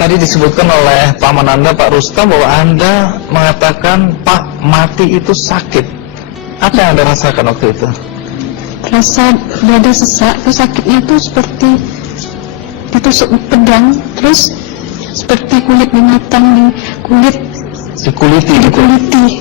Tadi disebutkan oleh paman Anda, Pak Rustam, bahwa Anda mengatakan Pak, mati itu sakit. Apa yang Anda rasakan waktu itu? Rasa dada sesak, terus sakitnya tuh seperti ditusuk pedang, terus seperti kulit binatang Dikuliti.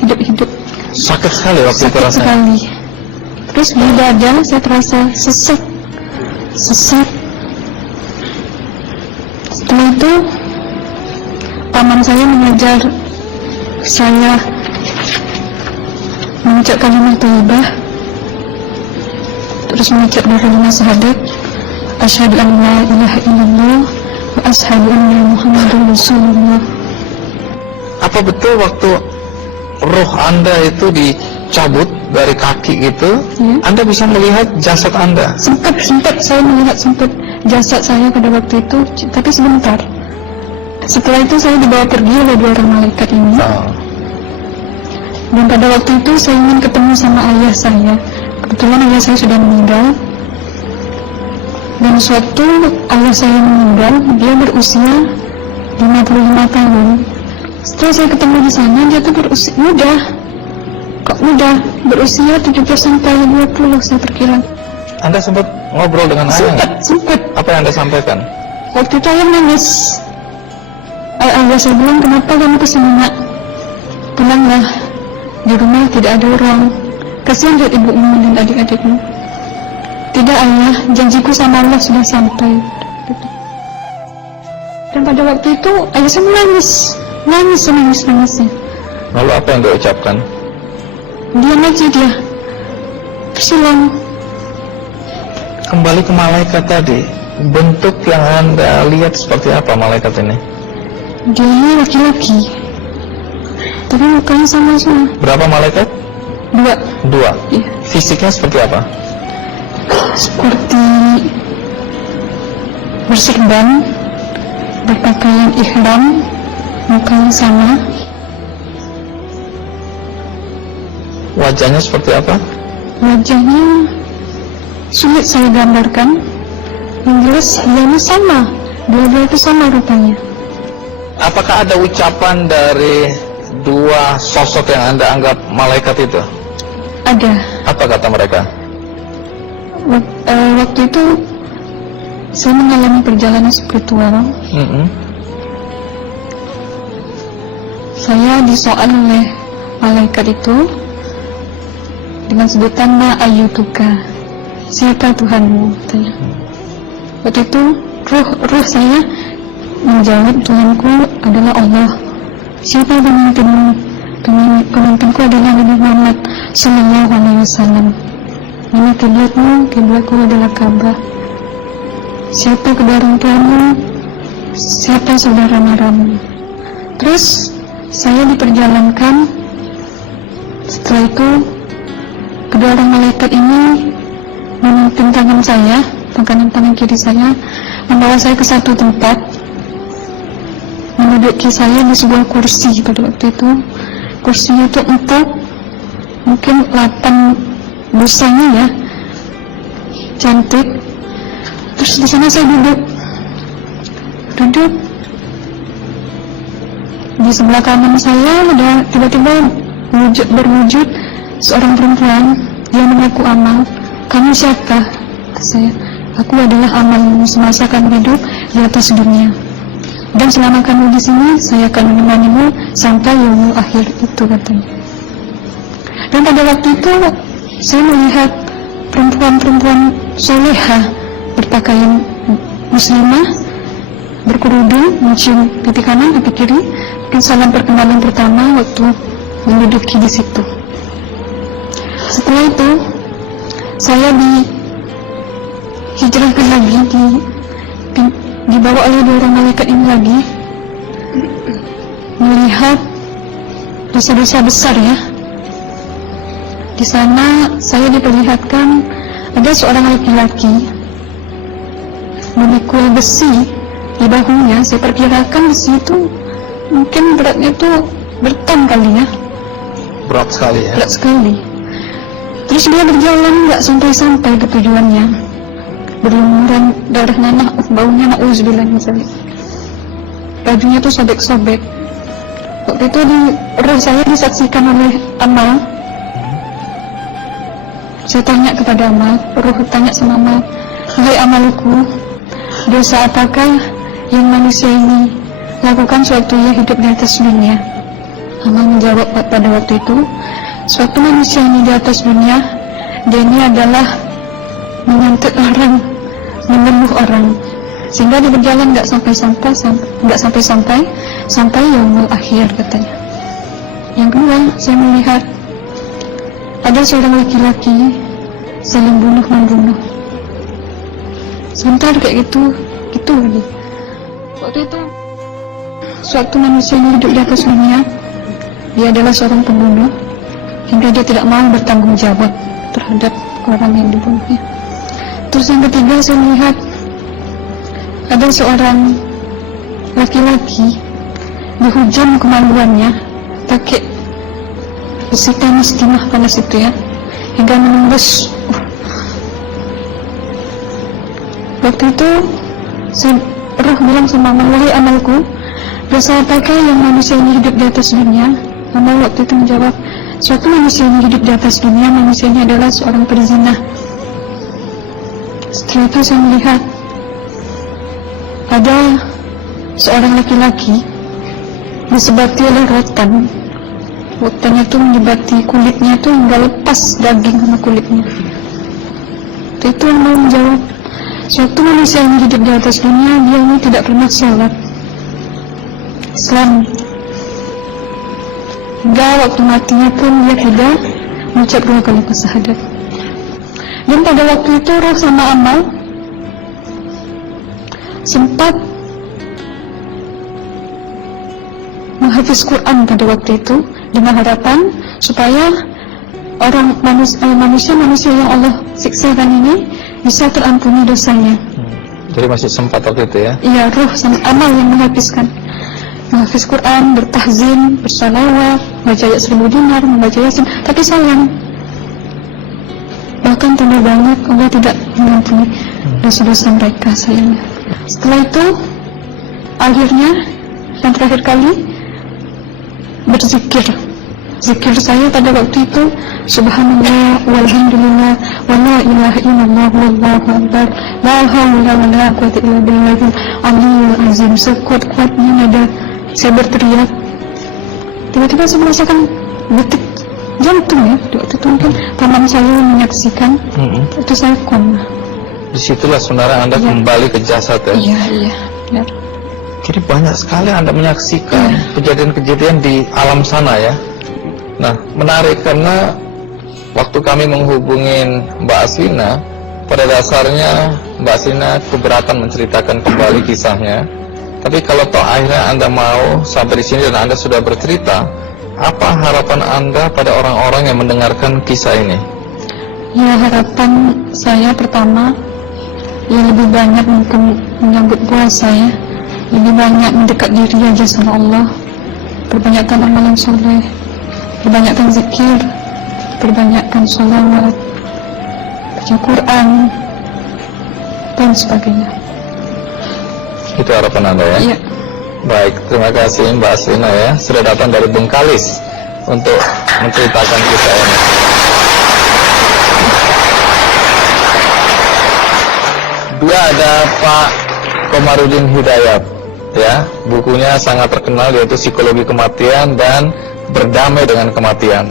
hidup-hidup. Sakit sekali waktu itu Sakit rasanya. sekali. Terus di dada saya terasa sesak. Setelah itu paman saya mengajar saya mengucap kalimat thayyibah, terus mengucap kalimat syahadat, asyhadu an la ilaha illallah wa asyhadu anna muhammadar rasulullah. Apa betul waktu roh Anda itu dicabut dari kaki gitu, Anda bisa melihat jasad Anda? Sempat saya melihat jasad saya pada waktu itu, tapi sebentar. Setelah itu saya dibawa pergi oleh dua orang malaikat ini. Dan pada waktu itu saya ingin ketemu sama ayah saya. Kebetulan ayah saya sudah meninggal. Dan suatu ayah saya meninggal, dia berusia 55 tahun. Setelah saya ketemu di sana, dia tuh berusia muda. Kok muda? Berusia 17 sampai 20 saya perkira. Anda sempat ngobrol dengan ayah? Sempat. Apa yang Anda sampaikan? Waktu itu ayah menangis. Ayah saya bilang, kenapa kamu kesini nak? Pulanglah, di rumah tidak ada orang. Kasihan lihat ibumu dan adik-adikmu. Tidak ayah, janjiku sama Allah sudah sampai. Dan pada waktu itu ayah saya menangis. Lalu apa yang dia ucapkan? Diam aja dia, tersilang. Kembali ke malaikat tadi, bentuk yang Anda lihat seperti apa malaikat ini? Dia ini laki-laki, tapi mukanya sama semua. Berapa malaikat? Dua. Iya. Fisiknya seperti apa? Seperti berserban, berpakaian ihram, mukanya sama. Wajahnya seperti apa? Wajahnya sulit saya gambarkan. Yang jelas dia sama, dua-dua itu sama rupanya. Apakah ada ucapan dari dua sosok yang Anda anggap malaikat itu? Ada. Apa kata mereka? Waktu itu saya mengalami perjalanan spiritual. Saya disoal oleh malaikat itu dengan sebutan ma ayyutuka, siapa Tuhanmu? Tanya. Waktu itu roh saya menjawab, Tuhanku adalah Allah. Siapa pemimpinmu? Pemimpinku adalah Nabi Muhammad Sallallahu Alaihi Wasallam. Mana kiblatmu? Kiblatku adalah Ka'bah. Siapa kedua orang tuamu? Siapa saudara maramu? Terus saya diperjalankan. Setelah itu kedua orang malaikat ini memimpin tangan saya, tangan kiri saya, membawa saya ke satu tempat, menduduki saya di sebuah kursi. Pada waktu itu kursinya itu empuk, mungkin 8 busanya ya, cantik. Terus di sana saya duduk. Di sebelah kanan saya ada tiba-tiba berwujud seorang perempuan. Dia mengaku Amal. Kamu siapa? Saya, aku adalah Amal semasa kamu hidup di atas dunia. Dan selama kamu di sini, saya akan menemanimu sampai yaumul akhir, itu katanya. Dan pada waktu itu saya melihat perempuan-perempuan solehah berpakaian muslimah, berkerudung, mencium pipi kanan, pipi kiri. Mungkin salam perkenalan pertama waktu menduduki di situ. Setelah itu saya dihijrahkan lagi, dibawa oleh dua orang malaikat ini lagi, melihat dosa-dosa besar ya. Di sana saya diperlihatkan ada seorang laki-laki memikul besi di bahunya. Saya perkirakan besi itu mungkin beratnya itu berton kali ya. Berat sekali ya. Berat sekali. Terus dia berjalan nggak sampai ke tujuannya. Berlumuran darah nanah, baunya na'udzubillah misalnya. bajunya tuh sobek-sobek. Waktu itu roh saya disaksikan oleh Amal. Saya tanya kepada Amal, roh tanya sama Amal, "Hai Amalku, dosa apakah yang manusia ini lakukan sewaktu ia hidup di atas dunia?" Amal menjawab pada waktu itu, "Suatu manusia ini di atas dunia, dia ini adalah menyantet orang, membunuh orang, sehingga dia berjalan nggak sampai yaumul akhir," katanya. Yang kedua, saya melihat ada seorang laki-laki saling membunuh. Sebentar kayak gitu lagi. Waktu itu suatu manusia yang hidup di atas dunia, dia adalah seorang pembunuh, hingga dia tidak mau bertanggung jawab terhadap orang yang dibunuhnya. Terus yang ketiga, saya melihat ada seorang laki-laki dihujam kemaluannya pakai besi tenis timah panas itu ya, hingga menembus. Waktu itu roh bilang sama Amal, "Wahai Amalku, dosa apakah yang manusia ini hidup di atas dunia?" Amal waktu itu menjawab, "Suatu manusia yang hidup di atas dunia, manusia ini adalah seorang perzina." Setelah itu saya melihat ada seorang laki-laki disebati oleh rotan. Rotannya itu menyebati kulitnya itu hingga lepas daging sama kulitnya. Itu yang mau menjawab, suatu manusia yang hidup di atas dunia, dia ini tidak pernah sholat Islam. Hingga waktu matinya pun dia tidak mengucap 2 kalimat syahadat. Dan pada waktu itu roh sama Amal sempat menghafiz Quran pada waktu itu dengan harapan supaya manusia yang Allah siksakan ini bisa terampuni dosanya. Jadi masih sempat waktu itu ya? Iya, roh sama Amal yang menghafiz Quran, bertahzim, bersalawat, baca ayat 1000 dinar, membaca Yasin, tapi sayang, bahkan tambah banyak Allah tidak mengampuni dosa-dosa mereka, sayangnya. Setelah itu akhirnya yang terakhir kali berzikir. Zikir saya pada waktu itu subhanallah walhamdulillah wa la ilaha illallah wallahu akbar la haula wa la quwwata illa billahil aliyyil azim. Sekuat-kuatnya nada saya berteriak, tiba-tiba saya merasakan detik jantung ya. Waktu itu mungkin paman saya menyaksikan, itu saya koma. Disitulah sebenarnya Anda kembali ke jasad ya? Iya. Jadi banyak sekali Anda menyaksikan kejadian-kejadian di alam sana ya. Nah, menarik karena waktu kami menghubungin Mbak Aslina, pada dasarnya Mbak Aslina keberatan menceritakan kembali kisahnya. Tapi kalau toh akhirnya Anda mau sampai di sini dan Anda sudah bercerita, apa harapan Anda pada orang-orang yang mendengarkan kisah ini? Ya, harapan saya pertama, ya lebih banyak menyambut puasa ya, lebih banyak mendekat diri aja sama Allah, perbanyakkan amalan soleh, perbanyakkan zikir, perbanyakkan sholawat, baca Quran, dan sebagainya. Itu harapan Anda ya? Iya. Baik, terima kasih Mbak Aslina ya, sudah datang dari Bengkalis untuk menceritakan kisah ini. Dua ada Pak Komarudin Hidayat ya, bukunya sangat terkenal yaitu Psikologi Kematian dan Berdamai dengan Kematian.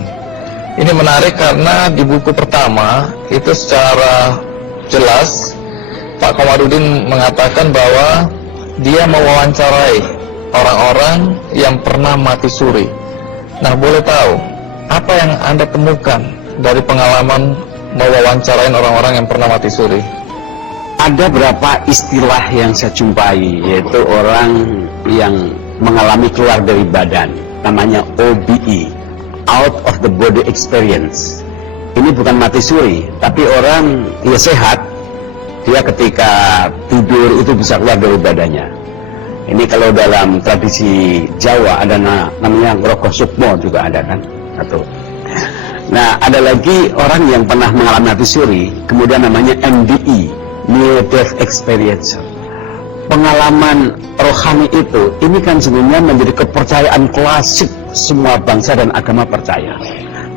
Ini menarik karena di buku pertama itu secara jelas Pak Komarudin mengatakan bahwa dia mewawancarai orang-orang yang pernah mati suri. Nah, boleh tahu apa yang Anda temukan dari pengalaman mewawancarain orang-orang yang pernah mati suri? Ada berapa istilah yang saya jumpai, yaitu orang yang mengalami keluar dari badan, namanya OBE, out of the body experience. Ini bukan mati suri, tapi orang ya sehat, dia ketika tidur itu bisa keluar dari badannya. Ini kalau dalam tradisi Jawa ada namanya Ngroko Sukmo juga ada kan, satu. Nah, ada lagi orang yang pernah mengalami mati suri, kemudian namanya MDE, Near Death Experience. pengalaman rohani itu, ini kan sebenarnya menjadi kepercayaan klasik semua bangsa dan agama percaya.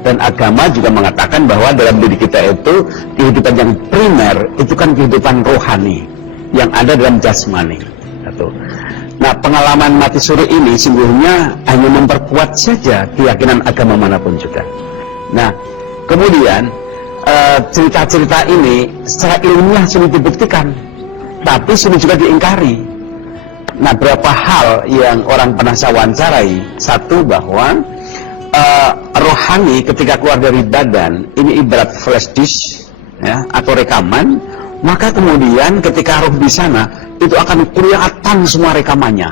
Dan agama juga mengatakan bahwa dalam diri kita itu kehidupan yang primer itu kan kehidupan rohani yang ada dalam jasmani. Nah, pengalaman mati suri ini sungguhnya hanya memperkuat saja keyakinan agama manapun juga. Nah, kemudian cerita-cerita ini secara ilmiah sulit dibuktikan, tapi sulit juga diingkari. Nah, berapa hal yang orang pernah saya wawancarai. Satu, bahwa rohani ketika keluar dari badan ini ibarat flash disk, ya, atau rekaman. Maka kemudian ketika roh di sana itu akan kelihatan semua rekamannya.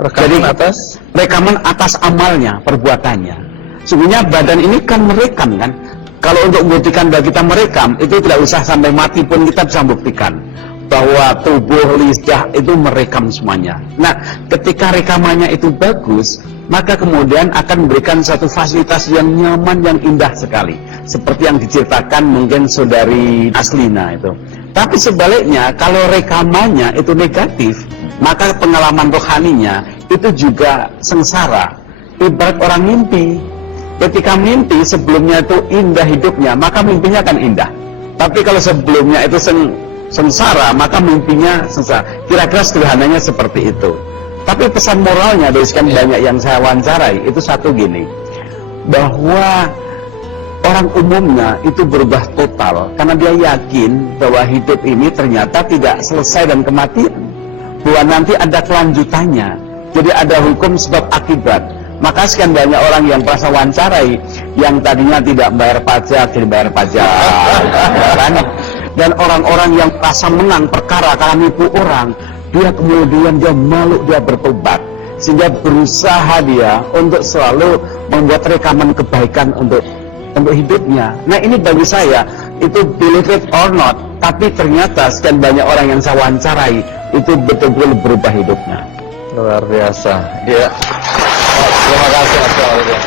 Rekaman atas amalnya, perbuatannya. Sebenarnya badan ini kan merekam kan. Kalau untuk membuktikan bahwa kita merekam, itu tidak usah sampai mati pun kita bisa buktikan bahwa tubuh, lidah itu merekam semuanya. Nah, ketika rekamannya itu bagus, maka kemudian akan memberikan satu fasilitas yang nyaman, yang indah sekali, seperti yang diceritakan mungkin saudari Aslina itu. Tapi sebaliknya, kalau rekamannya itu negatif, maka pengalaman rohaninya itu juga sengsara. Ibarat orang mimpi. Ketika mimpi sebelumnya itu indah hidupnya, maka mimpinya akan indah. Tapi kalau sebelumnya itu sengsara, maka mimpinya sengsara. Kira-kira sederhananya seperti itu. Tapi pesan moralnya dari sekian banyak yang saya wawancarai itu satu gini, bahwa orang umumnya itu berubah total karena dia yakin bahwa hidup ini ternyata tidak selesai dan kematian, bahwa nanti ada kelanjutannya. Jadi ada hukum sebab akibat. Maka sekian banyak orang yang merasa wawancarai, yang tadinya tidak bayar pajak jadi bayar pajak, kan? Dan orang-orang yang merasa menang perkara karena nipu orang, dia kemudian dia malu, dia bertobat, sehingga berusaha dia untuk selalu membuat rekaman kebaikan untuk hidupnya. Nah, ini bagi saya itu believe it or not, tapi ternyata sekian banyak orang yang saya wawancarai itu betul-betul berubah hidupnya. Luar biasa. Ya. Terima kasih Mas Alvin.